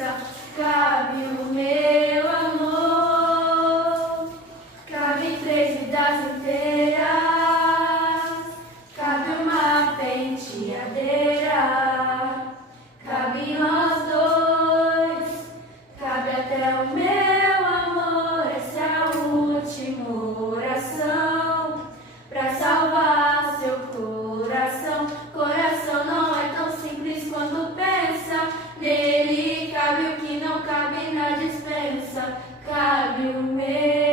dispensa. Cabe o meu amor, cabe 3 vidas inteiras, cabe uma penteadeira, cabe nós dois, cabe até o meu amor. Essa é a última oração pra salvar seu coração. Coração não é tão simples quando pensa. Nele cabe o que não cabe na dispensa. Cabe o meu